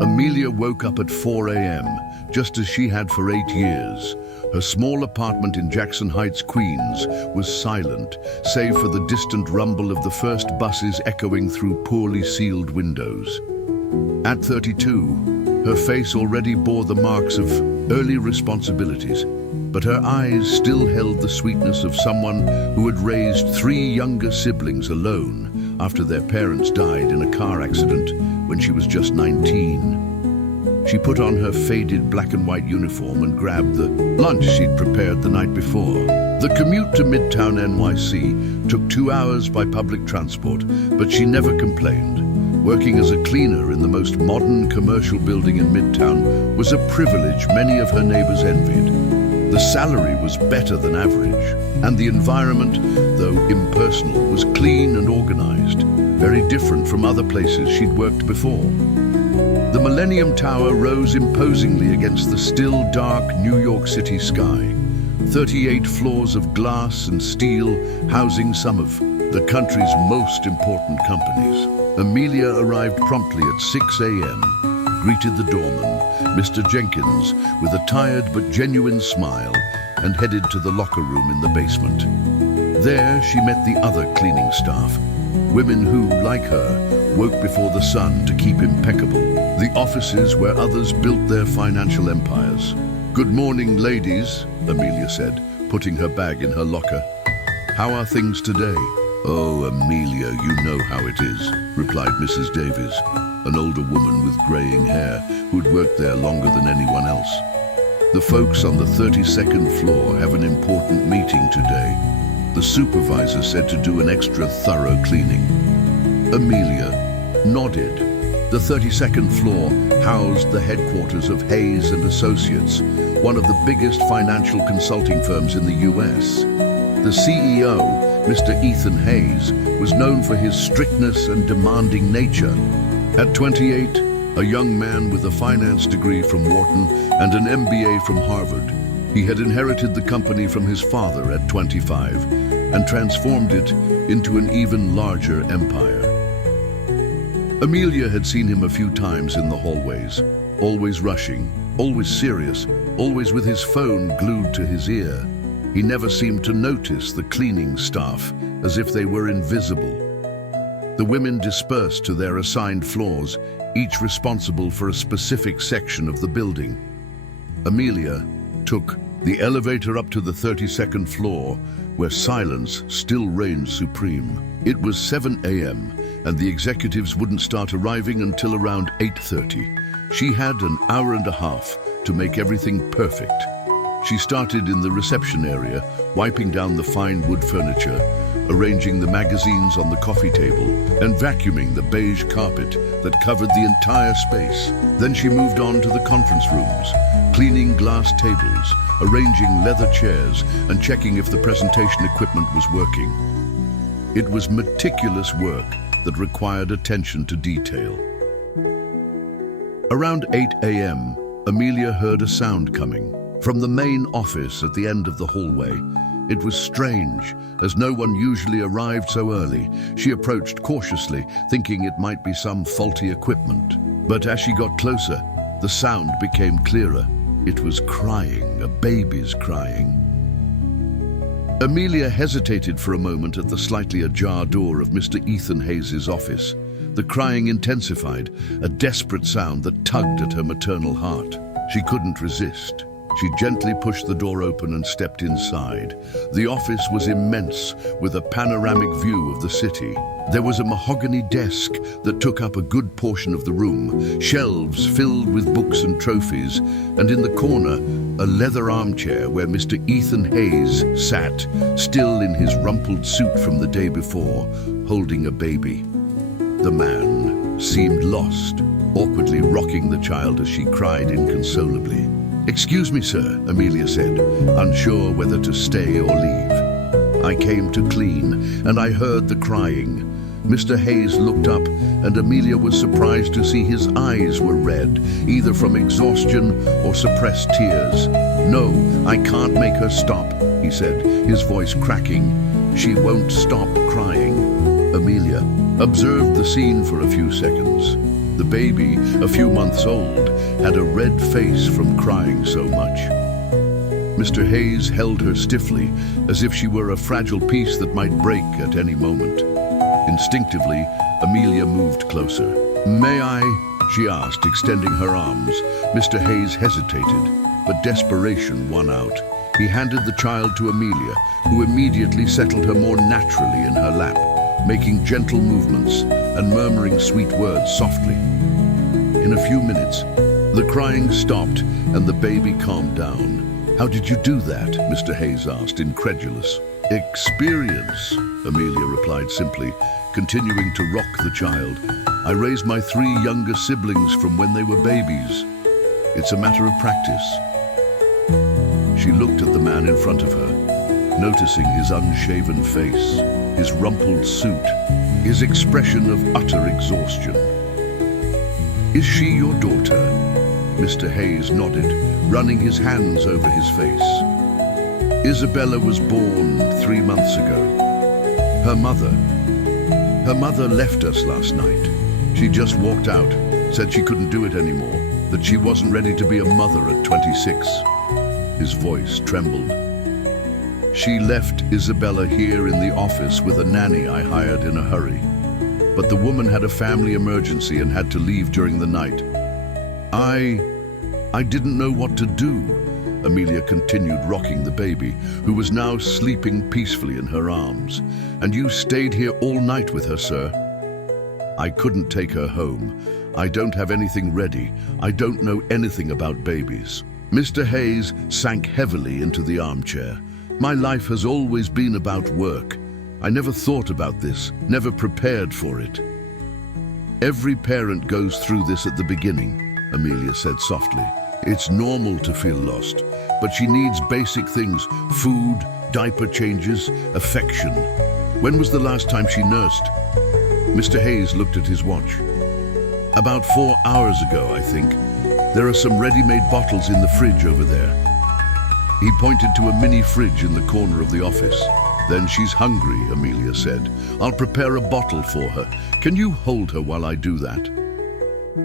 Amelia woke up at 4 a.m., just as she had for 8 years. Her small apartment in Jackson Heights, Queens, was silent, save for the distant rumble of the first buses echoing through poorly sealed windows. At 32, her face already bore the marks of early responsibilities, but her eyes still held the sweetness of someone who had raised 3 younger siblings alone after their parents died in a car accident when she was just 19. She put on her faded black and white uniform and grabbed the lunch she'd prepared the night before. The commute to Midtown NYC took 2 hours by public transport, but she never complained. Working as a cleaner in the most modern commercial building in Midtown was a privilege many of her neighbors envied. The salary was better than average, and the environment, though impersonal, was clean and organized, very different from other places she'd worked before. The Millennium Tower rose imposingly against the still dark New York City sky. 38 floors of glass and steel housing some of the country's most important companies. Amelia arrived promptly at 6 a.m., greeted the doorman, Mr. Jenkins, with a tired but genuine smile, and headed to the locker room in the basement. There she met the other cleaning staff, women who, like her, woke before the sun to keep impeccable, the offices where others built their financial empires. "Good morning, ladies," Amelia said, putting her bag in her locker. "How are things today?" "Oh, Amelia, you know how it is," replied Mrs. Davies, an older woman with graying hair who'd worked there longer than anyone else. "The folks on the 32nd floor have an important meeting today. The supervisor said to do an extra thorough cleaning." Amelia nodded. The 32nd floor housed the headquarters of Hayes and Associates, one of the biggest financial consulting firms in the US. The CEO, Mr. Ethan Hayes, was known for his strictness and demanding nature. At 28, a young man with a finance degree from Wharton and an MBA from Harvard, he had inherited the company from his father at 25 and transformed it into an even larger empire. Amelia had seen him a few times in the hallways, always rushing, always serious, always with his phone glued to his ear. He never seemed to notice the cleaning staff, as if they were invisible. The women dispersed to their assigned floors, each responsible for a specific section of the building. Amelia took the elevator up to the 32nd floor, where silence still reigned supreme. It was 7 a.m., and the executives wouldn't start arriving until around 8:30. She had an hour and a half to make everything perfect. She started in the reception area, wiping down the fine wood furniture, arranging the magazines on the coffee table, and vacuuming the beige carpet that covered the entire space. Then she moved on to the conference rooms, cleaning glass tables, arranging leather chairs, and checking if the presentation equipment was working. It was meticulous work that required attention to detail. Around 8 a.m., Amelia heard a sound coming from the main office at the end of the hallway. It was strange, as no one usually arrived so early. She approached cautiously, thinking it might be some faulty equipment. But as she got closer, the sound became clearer. It was crying, a baby's crying. Amelia hesitated for a moment at the slightly ajar door of Mr. Ethan Hayes' office. The crying intensified, a desperate sound that tugged at her maternal heart. She couldn't resist. She gently pushed the door open and stepped inside. The office was immense, with a panoramic view of the city. There was a mahogany desk that took up a good portion of the room, shelves filled with books and trophies, and in the corner, a leather armchair where Mr. Ethan Hayes sat, still in his rumpled suit from the day before, holding a baby. The man seemed lost, awkwardly rocking the child as she cried inconsolably. "Excuse me, sir," Amelia said, unsure whether to stay or leave. "I came to clean, and I heard the crying." Mr. Hayes looked up, and Amelia was surprised to see his eyes were red, either from exhaustion or suppressed tears. "No, I can't make her stop," he said, his voice cracking. "She won't stop crying." Amelia observed the scene for a few seconds. The baby, a few months old, had a red face from crying so much. Mr. Hayes held her stiffly, as if she were a fragile piece that might break at any moment. Instinctively, Amelia moved closer. "May I?" she asked, extending her arms. Mr. Hayes hesitated, but desperation won out. He handed the child to Amelia, who immediately settled her more naturally in her lap, making gentle movements and murmuring sweet words softly. In a few minutes, the crying stopped and the baby calmed down. "How did you do that?" Mr. Hayes asked, incredulous. "Experience," Amelia replied simply, continuing to rock the child. "I raised my 3 younger siblings from when they were babies. It's a matter of practice." She looked at the man in front of her, noticing his unshaven face, his rumpled suit, his expression of utter exhaustion. "Is she your daughter?" Mr. Hayes nodded, running his hands over his face. "Isabella was born 3 months ago. Her mother left us last night. She just walked out, said she couldn't do it anymore, that she wasn't ready to be a mother at 26. His voice trembled. "She left Isabella here in the office with a nanny I hired in a hurry. But the woman had a family emergency and had to leave during the night. I didn't know what to do." Amelia continued, rocking the baby, who was now sleeping peacefully in her arms. "And you stayed here all night with her, sir?" "I couldn't take her home. I don't have anything ready. I don't know anything about babies." Mr. Hayes sank heavily into the armchair. "My life has always been about work. I never thought about this, never prepared for it." "Every parent goes through this at the beginning," Amelia said softly. "It's normal to feel lost, but she needs basic things: food, diaper changes, affection." "When was the last time she nursed?" Mr. Hayes looked at his watch. "About 4 hours ago, I think. There are some ready-made bottles in the fridge over there." He pointed to a mini fridge in the corner of the office. "Then she's hungry," Amelia said. "I'll prepare a bottle for her. Can you hold her while I do that?"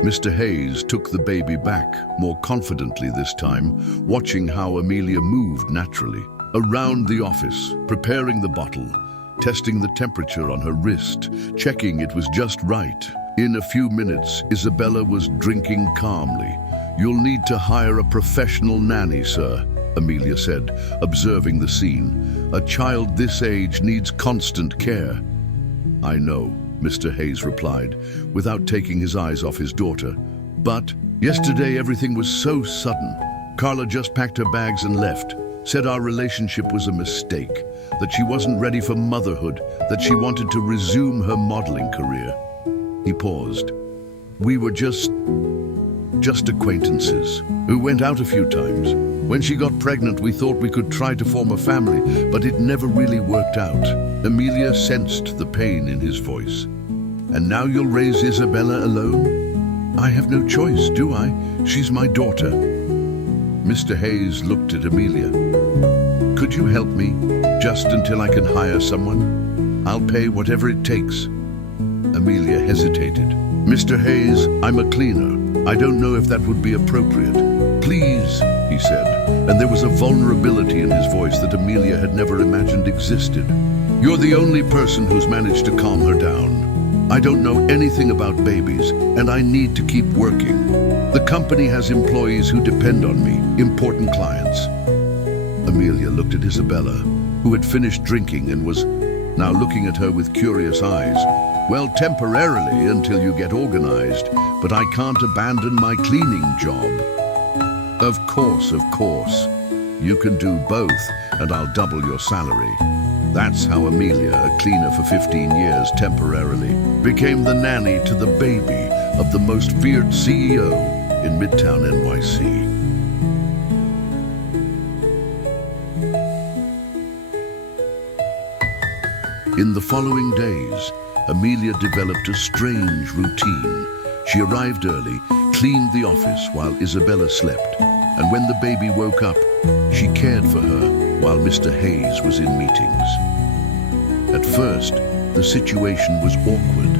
Mr. Hayes took the baby back, more confidently this time, watching how Amelia moved naturally around the office, preparing the bottle, testing the temperature on her wrist, checking it was just right. In a few minutes, Isabella was drinking calmly. "You'll need to hire a professional nanny, sir," Amelia said, observing the scene. "A child this age needs constant care." "I know," Mr. Hayes replied, without taking his eyes off his daughter. "But yesterday everything was so sudden. Carla just packed her bags and left, said our relationship was a mistake, that she wasn't ready for motherhood, that she wanted to resume her modeling career." He paused. "We were just acquaintances who went out a few times. When she got pregnant, we thought we could try to form a family, but it never really worked out." Amelia sensed the pain in his voice. "And now you'll raise Isabella alone?" "I have no choice, do I? She's my daughter." Mr. Hayes looked at Amelia. "Could you help me, just until I can hire someone? I'll pay whatever it takes." Amelia hesitated. "Mr. Hayes, I'm a cleaner. I don't know if that would be appropriate." "Please," he said, and there was a vulnerability in his voice that Amelia had never imagined existed. "You're the only person who's managed to calm her down. I don't know anything about babies, and I need to keep working. The company has employees who depend on me, important clients." Amelia looked at Isabella, who had finished drinking and was now looking at her with curious eyes. "Well, temporarily until you get organized, but I can't abandon my cleaning job." Of course. You can do both, and I'll double your salary." That's how Amelia, a cleaner for 15 years temporarily, became the nanny to the baby of the most feared CEO in Midtown NYC. In the following days, Amelia developed a strange routine. She arrived early, cleaned the office while Isabella slept, and when the baby woke up, she cared for her while Mr. Hayes was in meetings. At first, the situation was awkward.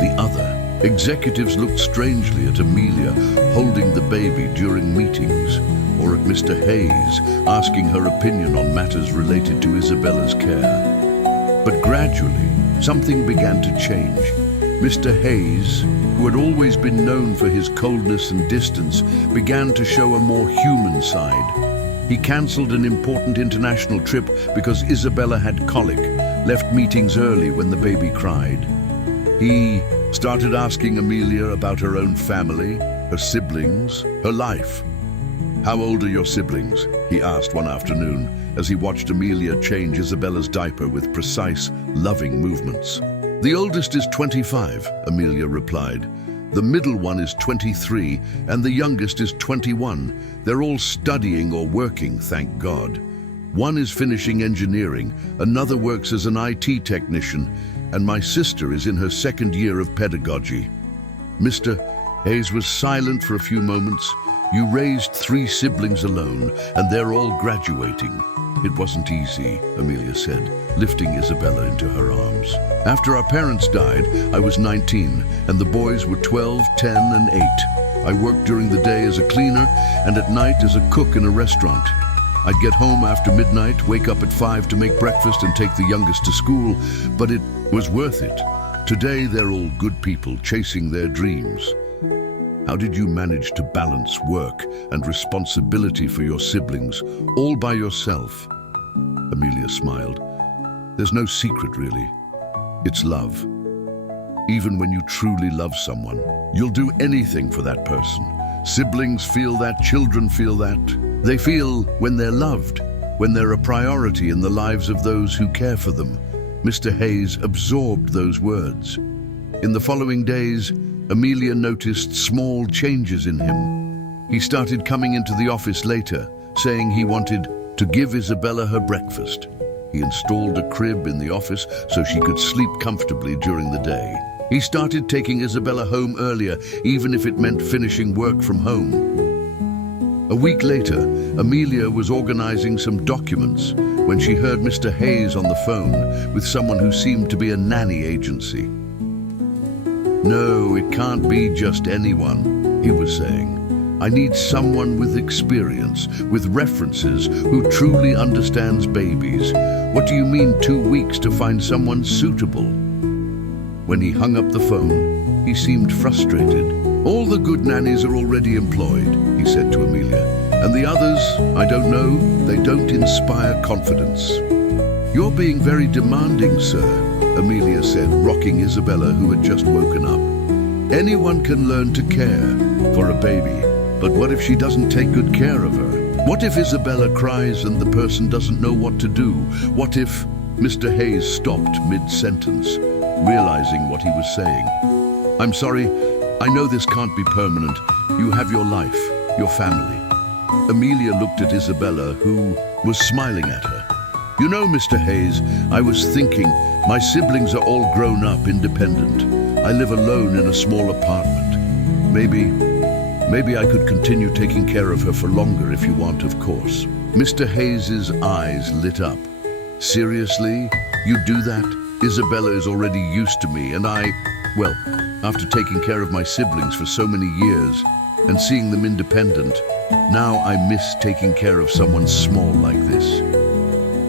The other, Executives looked strangely at Amelia holding the baby during meetings, or at Mr. Hayes asking her opinion on matters related to Isabella's care. But gradually, something began to change. Mr. Hayes, who had always been known for his coldness and distance, began to show a more human side. He cancelled an important international trip because Isabella had colic, left meetings early when the baby cried. He started asking Amelia about her own family, her siblings, her life. "How old are your siblings?" he asked one afternoon as he watched Amelia change Isabella's diaper with precise, loving movements. "The oldest is 25, Amelia replied. "The middle one is 23, and the youngest is 21. They're all studying or working, thank God. One is finishing engineering, another works as an IT technician, and my sister is in her second year of pedagogy." Mr. Hayes was silent for a few moments. "You raised 3 siblings alone, and they're all graduating." "It wasn't easy," Amelia said, lifting Isabella into her arms. "After our parents died, I was 19, and the boys were 12, 10, and 8. I worked during the day as a cleaner, and at night as a cook in a restaurant. I'd get home after midnight, wake up at 5 to make breakfast and take the youngest to school, but it was worth it. Today they're all good people chasing their dreams." "How did you manage to balance work and responsibility for your siblings all by yourself?" Amelia smiled. "There's no secret, really. It's love. Even when you truly love someone, you'll do anything for that person. Siblings feel that, children feel that. They feel when they're loved, when they're a priority in the lives of those who care for them." Mr. Hayes absorbed those words. In the following days, Amelia noticed small changes in him. He started coming into the office later, saying he wanted to give Isabella her breakfast. He installed a crib in the office so she could sleep comfortably during the day. He started taking Isabella home earlier, even if it meant finishing work from home. A week later, Amelia was organizing some documents when she heard Mr. Hayes on the phone with someone who seemed to be a nanny agency. "No, it can't be just anyone," he was saying. "I need someone with experience, with references, who truly understands babies. What do you mean 2 weeks to find someone suitable?" When he hung up the phone, he seemed frustrated. "All the good nannies are already employed," he said to Amelia. "And the others, I don't know, they don't inspire confidence." "You're being very demanding, sir," Amelia said, rocking Isabella, who had just woken up. "Anyone can learn to care for a baby, but what if she doesn't take good care of her? What if Isabella cries and the person doesn't know what to do? What if—" Mr. Hayes stopped mid-sentence, realizing what he was saying. "I'm sorry, I know this can't be permanent. You have your life, your family." Amelia looked at Isabella, who was smiling at her. "You know, Mr. Hayes, I was thinking, my siblings are all grown up, independent. I live alone in a small apartment. Maybe I could continue taking care of her for longer if you want, of course." Mr. Hayes's eyes lit up. "Seriously? You'd do that? Isabella is already used to me, and well, after taking care of my siblings for so many years and seeing them independent, now I miss taking care of someone small like this.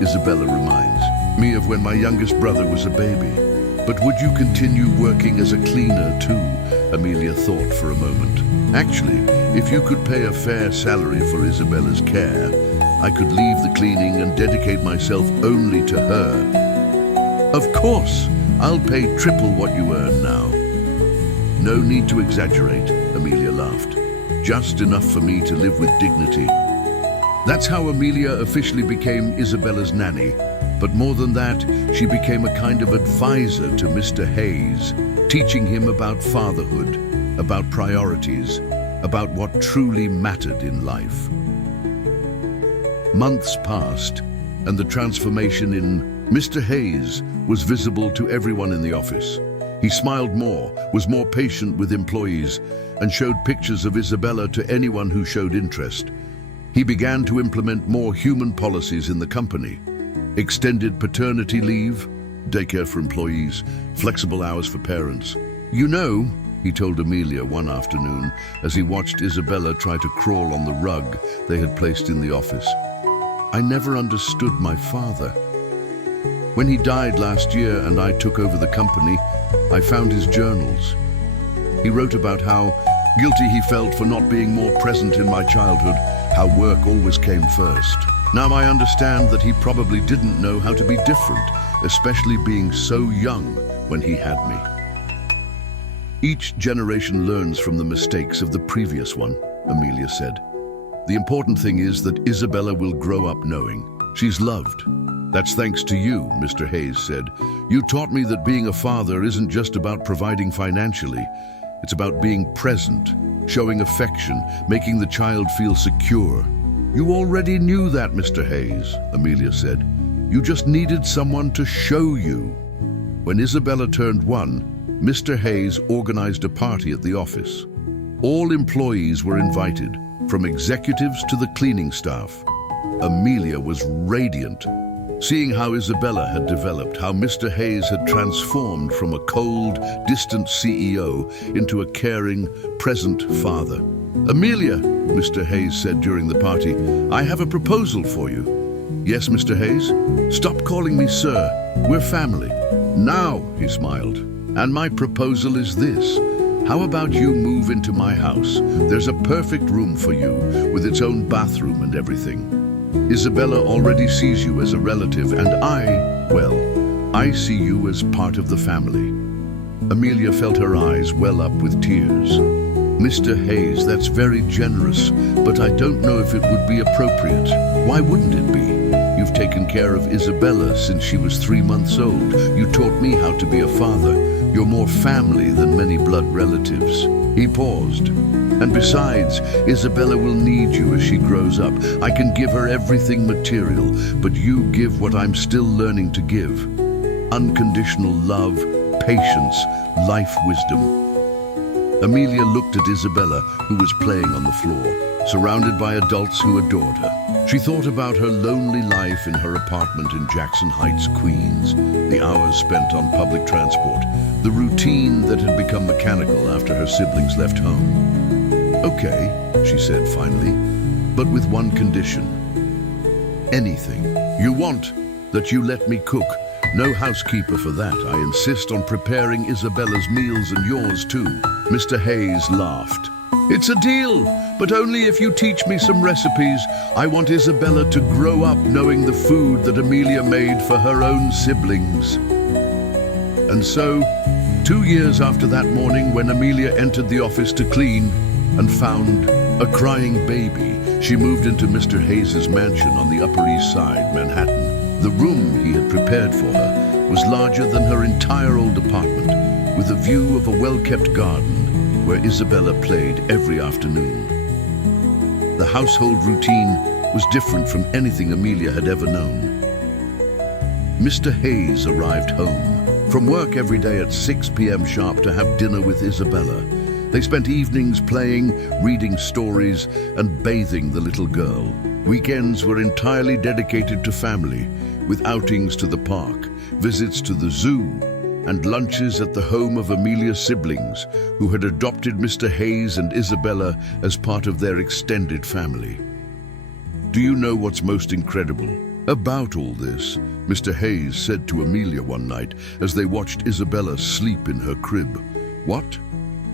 Isabella reminds me of when my youngest brother was a baby. But would you continue working as a cleaner too?" Amelia thought for a moment. "Actually, if you could pay a fair salary for Isabella's care, I could leave the cleaning and dedicate myself only to her." "Of course, I'll pay triple what you earn now." "No need to exaggerate," Amelia laughed. "Just enough for me to live with dignity." That's how Amelia officially became Isabella's nanny. But more than that, she became a kind of advisor to Mr. Hayes, teaching him about fatherhood, about priorities, about what truly mattered in life. Months passed, and the transformation in Mr. Hayes was visible to everyone in the office. He smiled more, was more patient with employees, and showed pictures of Isabella to anyone who showed interest. He began to implement more human policies in the company. Extended paternity leave, daycare for employees, flexible hours for parents. "You know," he told Amelia one afternoon as he watched Isabella try to crawl on the rug they had placed in the office. "I never understood my father. When he died last year and I took over the company, I found his journals. He wrote about how guilty he felt for not being more present in my childhood, how work always came first. Now I understand that he probably didn't know how to be different, especially being so young when he had me." "Each generation learns from the mistakes of the previous one," Amelia said. "The important thing is that Isabella will grow up knowing she's loved." "That's thanks to you," Mr. Hayes said. "You taught me that being a father isn't just about providing financially. It's about being present, showing affection, making the child feel secure." "You already knew that, Mr. Hayes," Amelia said. "You just needed someone to show you." When Isabella turned 1, Mr. Hayes organized a party at the office. All employees were invited, from executives to the cleaning staff. Amelia was radiant, seeing how Isabella had developed, how Mr. Hayes had transformed from a cold, distant CEO into a caring, present father. "Amelia," Mr. Hayes said during the party, "I have a proposal for you." "Yes, Mr. Hayes?" "Stop calling me sir. We're family." "Now," he smiled, "and my proposal is this. How about you move into my house? There's a perfect room for you, with its own bathroom and everything. Isabella already sees you as a relative, and I see you as part of the family." Amelia felt her eyes well up with tears. "Mr. Hayes, that's very generous, but I don't know if it would be appropriate." "Why wouldn't it be? You've taken care of Isabella since she was 3 months old. You taught me how to be a father. You're more family than many blood relatives." He paused. "And besides, Isabella will need you as she grows up. I can give her everything material, but you give what I'm still learning to give. Unconditional love, patience, life wisdom." Amelia looked at Isabella, who was playing on the floor, surrounded by adults who adored her. She thought about her lonely life in her apartment in Jackson Heights, Queens, the hours spent on public transport, the routine that had become mechanical after her siblings left home. "Okay," she said finally, "but with one condition. Anything you want, that you let me cook. No housekeeper for that. I insist on preparing Isabella's meals and yours too." Mr. Hayes laughed. "It's a deal, but only if you teach me some recipes. I want Isabella to grow up knowing the food that Amelia made for her own siblings." And so, 2 years after that morning when Amelia entered the office to clean and found a crying baby, she moved into Mr. Hayes' mansion on the Upper East Side, Manhattan. The room he had prepared for her was larger than her entire old apartment, with a view of a well-kept garden where Isabella played every afternoon. The household routine was different from anything Amelia had ever known. Mr. Hayes arrived home from work every day at 6 p.m. sharp to have dinner with Isabella. They spent evenings playing, reading stories, and bathing the little girl. Weekends were entirely dedicated to family, with outings to the park, visits to the zoo, and lunches at the home of Amelia's siblings, who had adopted Mr. Hayes and Isabella as part of their extended family. "Do you know what's most incredible about all this?" Mr. Hayes said to Amelia one night as they watched Isabella sleep in her crib. "What?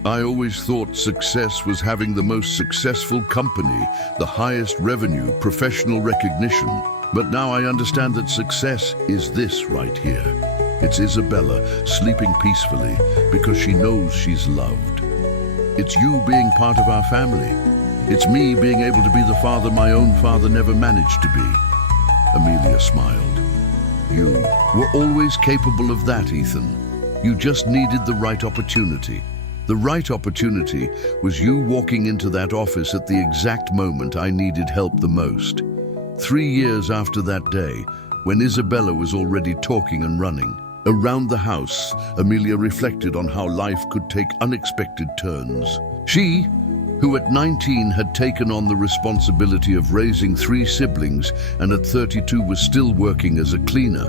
I always thought success was having the most successful company, the highest revenue, professional recognition. But now I understand that success is this right here. It's Isabella sleeping peacefully because she knows she's loved. It's you being part of our family. It's me being able to be the father my own father never managed to be." Amelia smiled. "You were always capable of that, Ethan. You just needed the right opportunity. The right opportunity was you walking into that office at the exact moment I needed help the most. 3 years after that day, when Isabella was already talking and running. Around the house, Amelia reflected on how life could take unexpected turns. She, who at 19 had taken on the responsibility of raising 3 siblings and at 32 was still working as a cleaner,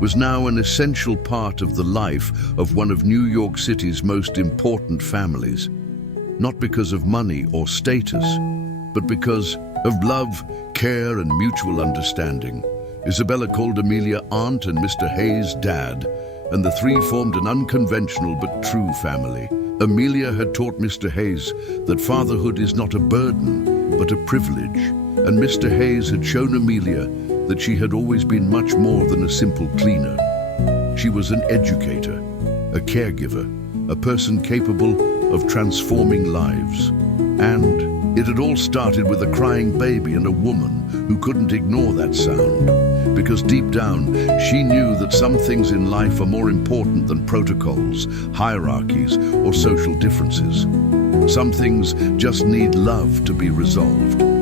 was now an essential part of the life of one of New York City's most important families. Not because of money or status, but because of love, care, and mutual understanding. Isabella called Amelia aunt and Mr. Hayes dad, and the three formed an unconventional but true family. Amelia had taught Mr. Hayes that fatherhood is not a burden, but a privilege, and Mr. Hayes had shown Amelia that she had always been much more than a simple cleaner. She was an educator, a caregiver, a person capable of transforming lives. And it had all started with a crying baby and a woman who couldn't ignore that sound, because deep down she knew that some things in life are more important than protocols, hierarchies, or social differences. Some things just need love to be resolved.